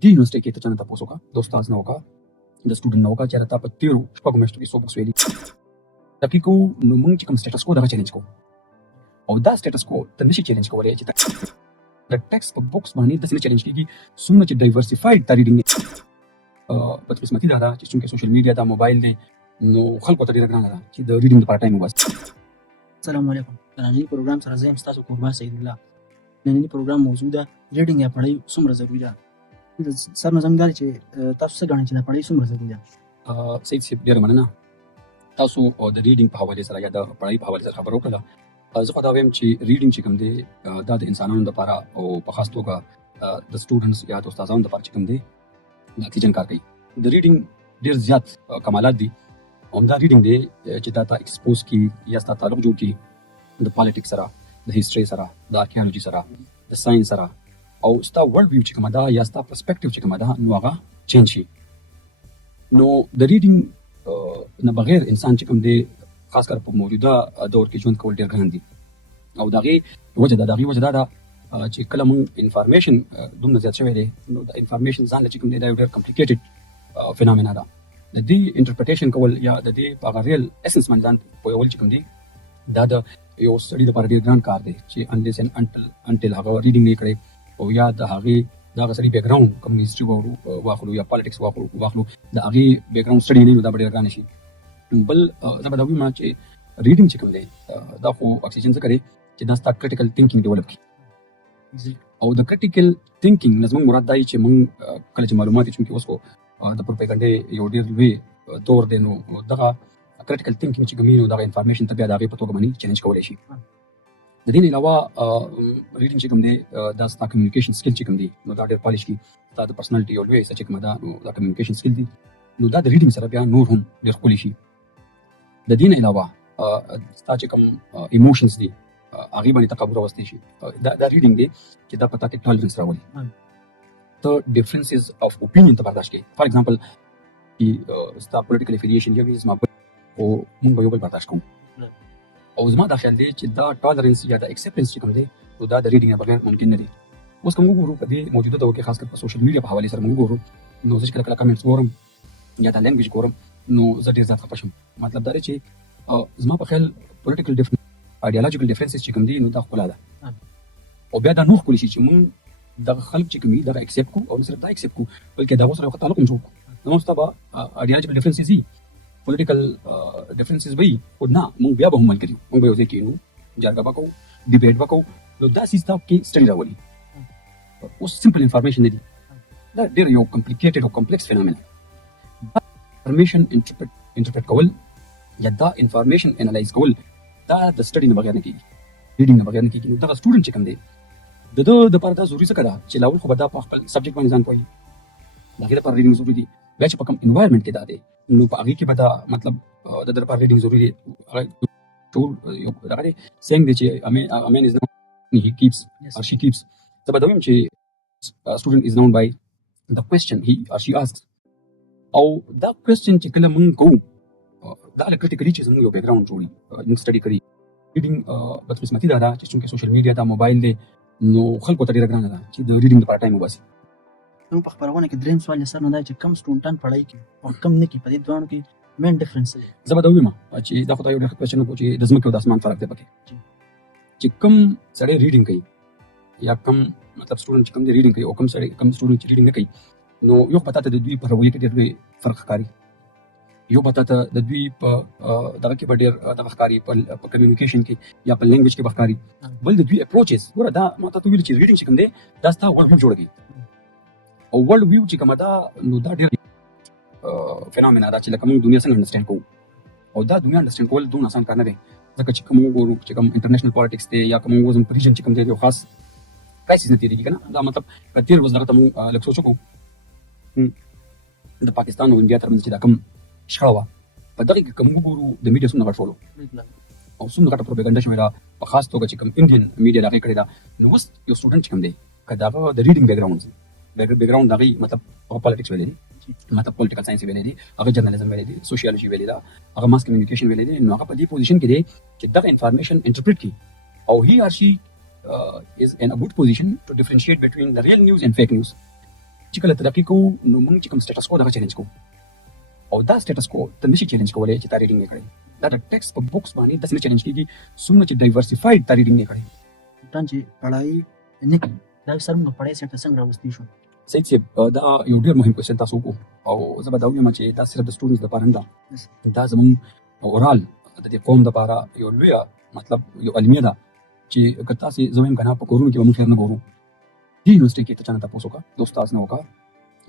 دې یونیورسيټي کې ته چا نه تپوس وکړه، د استاد نه وکړه، د سټوډنټ نه وکړه چې تا په تېرو شپږو میاشتو کې څو بوکس ویلي. تحقیق کوو نو موږ چې کوم سټیټس کو دغه چیلنج کوو، او دا سټیټس کو ته نشي چیلنج کولی چې د ټیکسټ په بوکس باندې داسې نه چیلنج کېږي څومره چې ډایورسفایډ تا ریډینګ بدقسمتي دا ده چې څومره سوشل میډیا دا موبایل دی نو خلکو ته ډېره ګرانه ده چې د ریډینګ لپاره ټایم وباسي. السلام علیکم. نننی پروګرام سره زه یم ستاسو کوربه سعید الله. نننی پروګرام موضوع ده ریډینګ یا پړی څومره ضروري ده. سر نظم دا چې تاسو څه ګڼئ چې دا پړی څومره ضروري ده؟ سعید صاحب ډېره مننه. تاسو د ریډینګ په حوالې سره یا د پړی په حوالې سره خبرې وکړله. زه خو دا وایم چې ریډینګ چې کوم دی دا د انسانانو لپاره او په خاص توګه د سټوډنټس یا د استادانو لپاره چې کوم دی د اکسیجن کار کوي. د ریډینګ ډېر زیات کمالات دي. همدا ریډینګ دی چې دا تا ایکسپوز کړي یا ستا تعلق جوړ کړي د پالیټکس سره، د هسټري سره، د آرکیالوجي سره، د ساينس سره، او ستا ورلد ویو چې کومه ده یا ستا پرسپیکټیو چې کومه ده نو هغه چینج شي. نو د ریډینګ نه بغیر انسان چې کوم دی خاص کر په موجوده دور کې ژوند کول ډېر ګران دي. او د هغې وجه دا ده چې کله موږ انفارمیشن دومره زیات شوی دی نو د انفارمیشن ځان له چې کوم دی دا یو ډېر کمپلیکیټډ فینامنا ده. د دې انټرپریټیشن کول یا د دې په هغه ریل اسنس باندې ځان پوهول چې کوم دی دا د یو سړي لپاره ډېر ګران کار دی چې انلیس اینډ انټل هغه ریډینګ نه کړي او یا د هغې دغه سړي بیک ګراوند کوم هسټري واخلو یا پالیټکس واخلو د هغې بیک ګراوند سټډي نه وي نو دا به ډېر ګرانه شي. بل زه به دا ووایم چې ریډینګ چې کوم دی دا خو اکسیجن څه کوي چې دا ستا کریټیکل تھینکینګ ډیولپ کړي. او د کریټیکل تھینکینګ نه زموږ مراد دا وي چې موږ کله چې معلومات یې چونکې اوس خو د پروپاګانډې یو ډېر لوی دور دی نو دغه کریټیکل تھینکینګ چې کوم وي نو دغه انفارمیشن ته بیا د هغې په توګه باندې چیلنج کولی شي. د دې نه علاوه ریډینګ چې کوم دی دا ستا کمیونیکیشن سکل چې کوم دی نو دا ډېر پالش کړي. ستا د پرسنالټي یو لوی حصه چې کومه ده نو دا کمیونیکیشن سکل دی نو دا د ریډینګ سره بیا نور هم ډېر ښکلي شي. د دې نه علاوه ستا چې کوم ایموشنز دي هغې باندې ته قابو راوستی شي. دا ریډینګ دی چې دا په تا کې ټالرنس راولي. ته ډفرنسز اف اوپینین ته برداشت کوي. فار ایگزامپل چې ستا پولیټیکل افیلیشن یو وي زما بل او موږ به یو بل برداشت کوو. او زما دا خیال دی چې دا ټالرنس یا د اکسپټنس چې کوم دی نو دا د ریډینګ نه بغیر ممکن نه دی. اوس که موږ وګورو په دې موجوده دور کې خاص کر په سوشل میډیا په حوالې سره موږ وګورو نو زه چې کله کله کمنټس ګورم یا دا لینګویج ګورم نو زه ډېر زیات خفه شم. مطلب دا دی چې زما په خیال پولیټیکل ایډیالوژیکل ډیفرنسز چې کوم دي نو دا ښکلا ده. او بیا دا نور ښکلی شي چې موږ دغه خلک چې کوم دي دغه اکسپټ کړو او نه صرف دا اکسپټ کړو بلکې د هغو سره یو ښه تعلق هم جوړ کړو. زموږ ستا به ایډیالوژیکل ډیفرنسز وي، پولیټیکل ډیفرنسز به وي، خو نه موږ بیا به هم ملګري یو. موږ به یو ځای کښېنو، جرګه به کوو، ډیبیټ به کوو. نو دا څیز ستا کې سټډي راولي. اوس سمپل انفارمیشن نه دي، دا ډېر یو کمپلیکیټډ او کمپلیکس فینامنا. دا انفارمیشن انټرپریټ کول یا دا انفارمیشن انالایز کول دا د سټډي نه بغیر نه کېږي، ریډینګ نه بغیر نه کېږي. نو دغه سټوډنټ چې کوم دی د ده دپاره دا ضروري ځکه ده چې لاول خو به دا په خپل سبجیکټ باندې ځان پوهوي. د هغې لپاره ریډینګ ضروري دي. بیا چې په کوم انوایرمنټ کې دا دی نو په هغې کې به دا مطلب د ده لپاره ریډینګ ضروري دی. هغه ټول یو دغه دی سینګ دی چې a man is known he keeps or she keeps. زه به دا وایم چې student is known by the question he or she asks. او دا کوېسچن چې کله موږ کوو دا هله کریټیکلي چې زموږ یو بیک ګراوند جوړي موږ سټډي کوي. ریډینګ بدقسمتي دا ده چې چونکې سوشل میډیا دا موبایل دی نو خلکو ته ډېره ګرانه ده چې د ریډینګ لپاره ټایم وباسي. زموږ په خپرونه کې درېیم سوال یې سر نه دی چې کم سټوډنټان پړی کوي او کم نه کوي. په دې دواړو کې مین ډفرنس څه دی؟ زه به دا ووایم چې دا خو تا یو ډېر ښه کوېسچن وکړو چې د ځمکې او د اسمان فرق دی پکې. چې کم سړی ریډینګ کوي یا کم مطلب سټوډنټ چې کم دی ریډینګ کوي او کم سټوډنټ چې ریډینګ نه کوي نو یو خو به تا ته د دوی په رویه کې ډېر لوی فرق ښکاري. یو به تا ته د دوی په دغه کې به ډېر دغه ښکاري په کمیونیکیشن کې یا په لینګویج کې به ښکاري. بل د دوی اپروچز ګوره دا ما تا ته ویلي چې ریډینګ چې کوم دی دا ستا ورلډ ویو جوړوي. او ورلډ ویو چې کومه ده نو دا ډېر فینامنا ده چې لکه موږ دنیا څنګه انډرسټینډ کوو. او دا دنیا انډرسټینډ کول دومره اسان کار نه دی ځکه چې کوم وګورو چې کوم انټرنیشنل پالیټکس دی یا کوم وګورو په ریجن چې کوم دی یو خاص کرایسس نه تېرېږي که نه. دا مطلب که تېر ورځ دغه ته موږ لږ سوچ وکړو د پاکستان او انډیا ترمنځ چې دا کوم شخړه وه په دغې کې که موږ وګورو د میډیا څومره غټ رول او څومره غټه پروپاګانډه شوې ده په خاص توګه چې کوم انډین میډیا د هغې کړې ده. نو اوس یو سټوډنټ چې کوم دی که د هغه د ریډینګ بیک ګراوند د هغې مطلب هغه پالیټکس ویلی دی، مطلب پولیټیکل ساینس ویلی دی، هغه جرنالیزم ویلی دی، سوشیالوجي ویلی ده، هغه ماس کمیونیکیشن ویلی دی. نو هغه په دې پوزیشن کې دی چې دغه انفارمیشن انټرپریټ کړي او هی آر شي is in a good position to differentiate between the real news and fake news. چې کله ترقی کوو نو موږ چې کوم سټیټس کو دغه چیلنج کوو او دا سټیټس کو ته نشي چیلنج کولای چې تا ریډینګ نه کړي دا د ټیکسټ په بوکس باندې د څه چیلنج کیږي څومره چې ډایورسفایډ تا ریډینګ نه کړي ټان چې پړای نه کی دا سر موږ پړای سره څنګه راوستي شو صحیح چې دا یو ډیر مهم کوېشن تاسو کو او زه به دا وایم چې دا صرف د سټوډنټس لپاره نه ده دا زموږ اورال د دې قوم لپاره یو لوی مطلب یو علمي ده چې که تاسو زموږ کنه په کورونو کې به موږ خیر نه ګورو دې یونیورسيټي کې ته چانه تاسو وکړه د استاد نه وکړه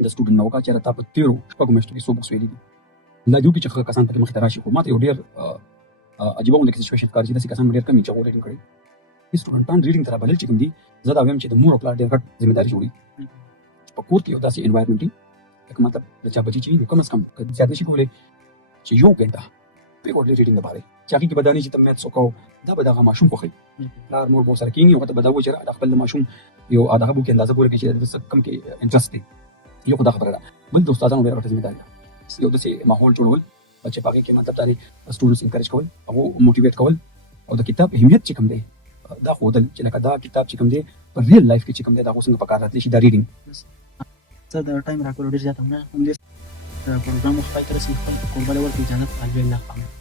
د سټوډنټ نه وکړه چې راته په تیرو شپږ میاشتو کې څو بوکس ویلي دي دا جو کې چې کسان په مخ ته راشي خو ماته یو ډیر عجیب غونډه کې سچويشن کار چې داسې کسان ډیر کم چې ریډینګ کړي سټوډنټان ریډینګ تر بلل چې کوم دي زه دا وایم چې د مور او پلار ډیر غټ ځمېداري جوړي په کور کې یو داسې انوایرنمنت دی لکه مطلب د چا بچی چې نو کم از کم زیات نشي کولای چې یو غنټه په ورته ریډینګ لپاره چې هغه کې بدانې چې تم میت سوکو دا به دغه ماشوم خوخي پلار مور بو سره کېږي او ته به دا و چې د خپل ماشوم یو هغه بو کې اندازه پوره کې چې د کم کې انټرست دی یو خدای خبره ده بل د استادانو ډیر غټ ځمېداري یو داسې ماحول جوړول چې پاره کې مطلب تاني سټوډنټس انکریج کول او موټیویټ کول او د کتاب اهمیت چې کوم دی دا خودل چې نه کدا کتاب چې کوم دی په ریل لایف کې چې کوم دی دا څنګه پکار راتلی شي دا ریډینګ زه د ټایم راکول ډیر زیات هم نه هم دې پروګرام خو پای تر سي خپل کوربه لور کې جنت الله